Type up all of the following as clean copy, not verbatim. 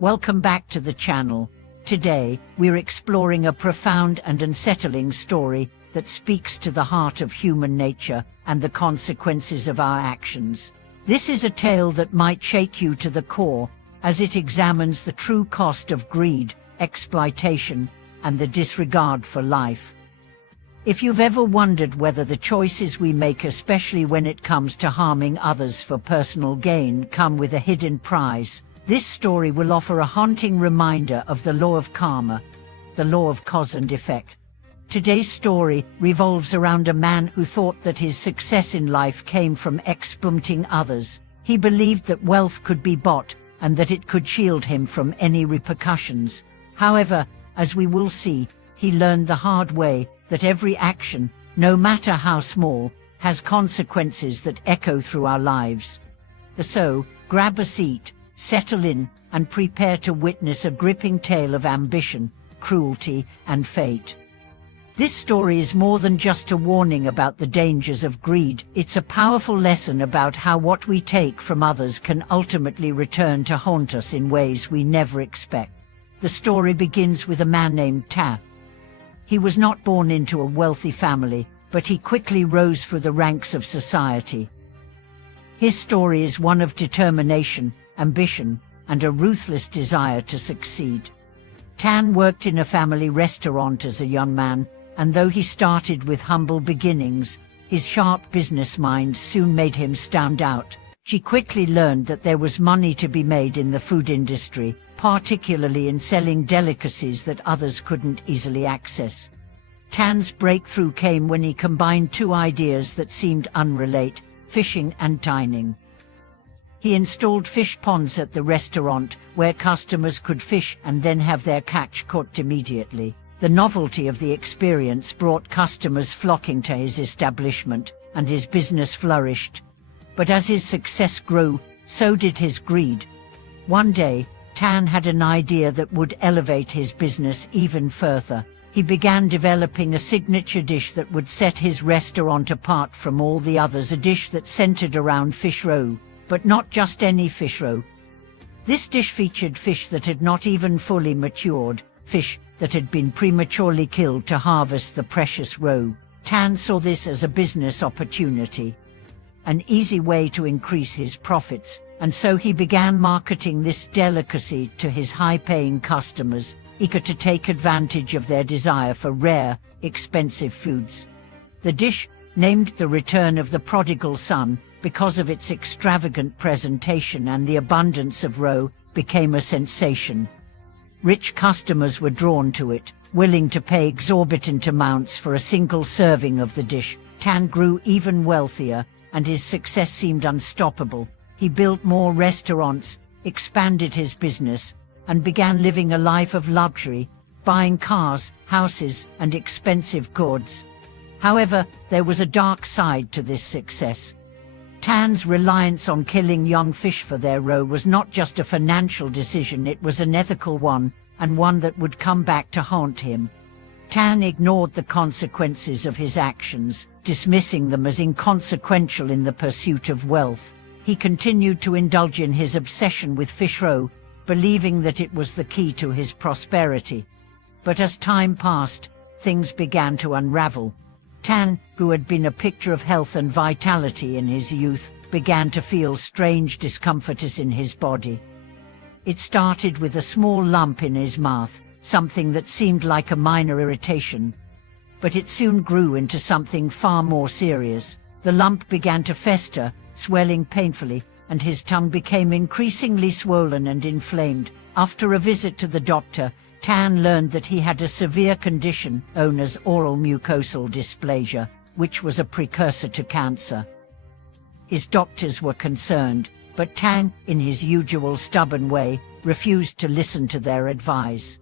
Welcome back to the channel. Today, we're exploring a profound and unsettling story that speaks to the heart of human nature and the consequences of our actions. This is a tale that might shake you to the core, as it examines the true cost of greed, exploitation, and the disregard for life. If you've ever wondered whether the choices we make, especially when it comes to harming others for personal gain, come with a hidden price, this story will offer a haunting reminder of the law of karma, the law of cause and effect. Today's story revolves around a man who thought that his success in life came from exploiting others. He believed that wealth could be bought and that it could shield him from any repercussions. However, as we will see, he learned the hard way that every action, no matter how small, has consequences that echo through our lives. So, grab a seat, settle in, and prepare to witness a gripping tale of ambition, cruelty, and fate. This story is more than just a warning about the dangers of greed. It's a powerful lesson about how what we take from others can ultimately return to haunt us in ways we never expect. The story begins with a man named Ta. He was not born into a wealthy family, but he quickly rose through the ranks of society. His story is one of determination, ambition, and a ruthless desire to succeed. Tan worked in a family restaurant as a young man, and though he started with humble beginnings, his sharp business mind soon made him stand out. He quickly learned that there was money to be made in the food industry, particularly in selling delicacies that others couldn't easily access. Tan's breakthrough came when he combined two ideas that seemed unrelated: fishing and dining. He installed fish ponds at the restaurant, where customers could fish and then have their catch caught immediately. The novelty of the experience brought customers flocking to his establishment, and his business flourished. But as his success grew, so did his greed. One day, Tan had an idea that would elevate his business even further. He began developing a signature dish that would set his restaurant apart from all the others, a dish that centered around fish roe. But not just any fish roe. This dish featured fish that had not even fully matured, fish that had been prematurely killed to harvest the precious roe. Tan saw this as a business opportunity, an easy way to increase his profits, and so he began marketing this delicacy to his high-paying customers, eager to take advantage of their desire for rare, expensive foods. The dish, named the Return of the Prodigal Son, because of its extravagant presentation and the abundance of roe, became a sensation. Rich customers were drawn to it, willing to pay exorbitant amounts for a single serving of the dish. Tan grew even wealthier, and his success seemed unstoppable. He built more restaurants, expanded his business, and began living a life of luxury, buying cars, houses, and expensive goods. However, there was a dark side to this success. Tan's reliance on killing young fish for their roe was not just a financial decision, it was an ethical one, and one that would come back to haunt him. Tan ignored the consequences of his actions, dismissing them as inconsequential in the pursuit of wealth. He continued to indulge in his obsession with fish roe, believing that it was the key to his prosperity. But as time passed, things began to unravel. Tan, who had been a picture of health and vitality in his youth, began to feel strange discomforts in his body. It started with a small lump in his mouth, something that seemed like a minor irritation. But it soon grew into something far more serious. The lump began to fester, swelling painfully, and his tongue became increasingly swollen and inflamed. After a visit to the doctor, Tan learned that he had a severe condition known as oral mucosal dysplasia, which was a precursor to cancer. His doctors were concerned, but Tan, in his usual stubborn way, refused to listen to their advice.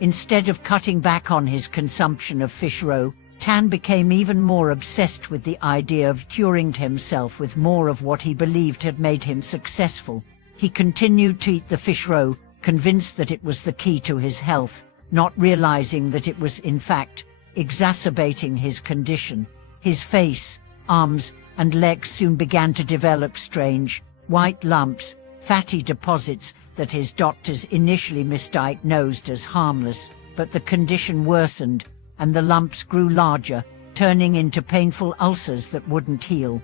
Instead of cutting back on his consumption of fish roe, Tan became even more obsessed with the idea of curing himself with more of what he believed had made him successful. He continued to eat the fish roe, convinced that it was the key to his health, not realizing that it was in fact exacerbating his condition. His face, arms, and legs soon began to develop strange, white lumps fatty deposits that his doctors initially misdiagnosed as harmless, but the condition worsened, and the lumps grew larger, turning into painful ulcers that wouldn't heal.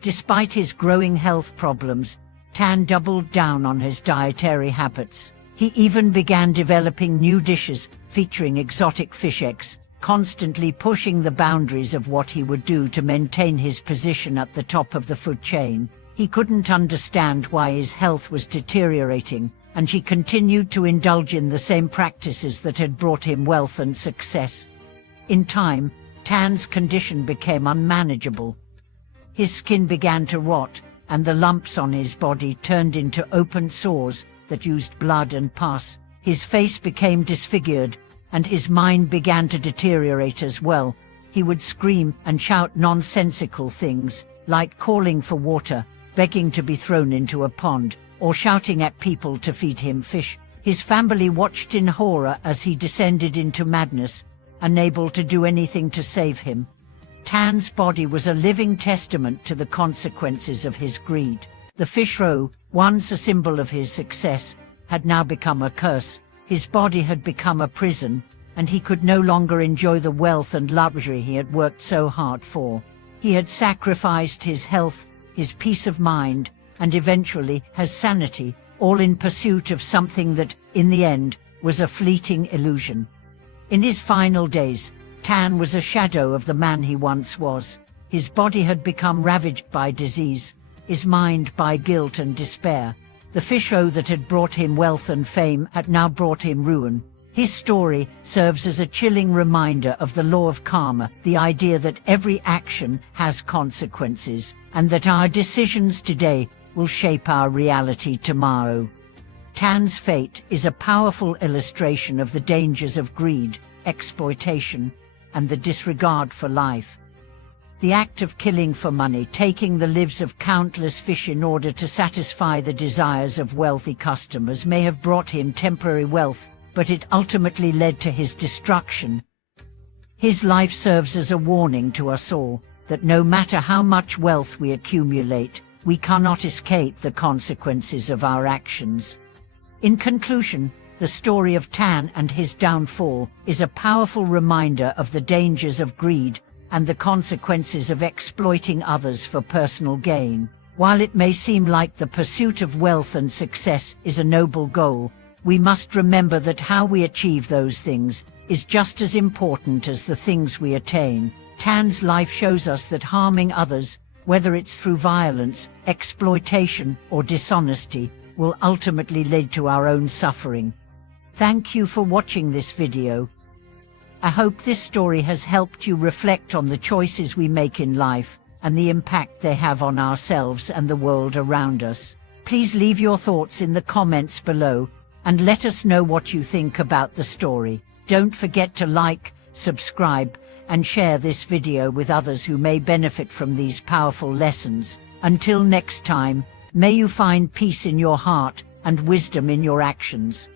Despite his growing health problems, Tan doubled down on his dietary habits. He even began developing new dishes featuring exotic fish eggs, constantly pushing the boundaries of what he would do to maintain his position at the top of the food chain. He couldn't understand why his health was deteriorating, and he continued to indulge in the same practices that had brought him wealth and success. In time, Tan's condition became unmanageable. His skin began to rot, and the lumps on his body turned into open sores that used blood and pus. His face became disfigured, and his mind began to deteriorate as well. He would scream and shout nonsensical things, like calling for water, begging to be thrown into a pond, or shouting at people to feed him fish. His family watched in horror as he descended into madness, unable to do anything to save him. Tan's body was a living testament to the consequences of his greed. The fish roe, once a symbol of his success, had now become a curse. His body had become a prison, and he could no longer enjoy the wealth and luxury he had worked so hard for. He had sacrificed his health, his peace of mind, and eventually his sanity, all in pursuit of something that, in the end, was a fleeting illusion. In his final days, Tan was a shadow of the man he once was. His body had become ravaged by disease, his mind by guilt and despair. The fish roe that had brought him wealth and fame had now brought him ruin. His story serves as a chilling reminder of the law of karma, the idea that every action has consequences, and that our decisions today will shape our reality tomorrow. Tan's fate is a powerful illustration of the dangers of greed, exploitation, and the disregard for life. The act of killing for money, taking the lives of countless fish in order to satisfy the desires of wealthy customers, may have brought him temporary wealth, but it ultimately led to his destruction. His life serves as a warning to us all that no matter how much wealth we accumulate, we cannot escape the consequences of our actions. In conclusion, the story of Tan and his downfall is a powerful reminder of the dangers of greed and the consequences of exploiting others for personal gain. While it may seem like the pursuit of wealth and success is a noble goal, we must remember that how we achieve those things is just as important as the things we attain. Tan's life shows us that harming others, whether it's through violence, exploitation, or dishonesty, will ultimately lead to our own suffering. Thank you for watching this video. I hope this story has helped you reflect on the choices we make in life and the impact they have on ourselves and the world around us. Please leave your thoughts in the comments below and let us know what you think about the story. Don't forget to like, subscribe, and share this video with others who may benefit from these powerful lessons. Until next time, may you find peace in your heart and wisdom in your actions.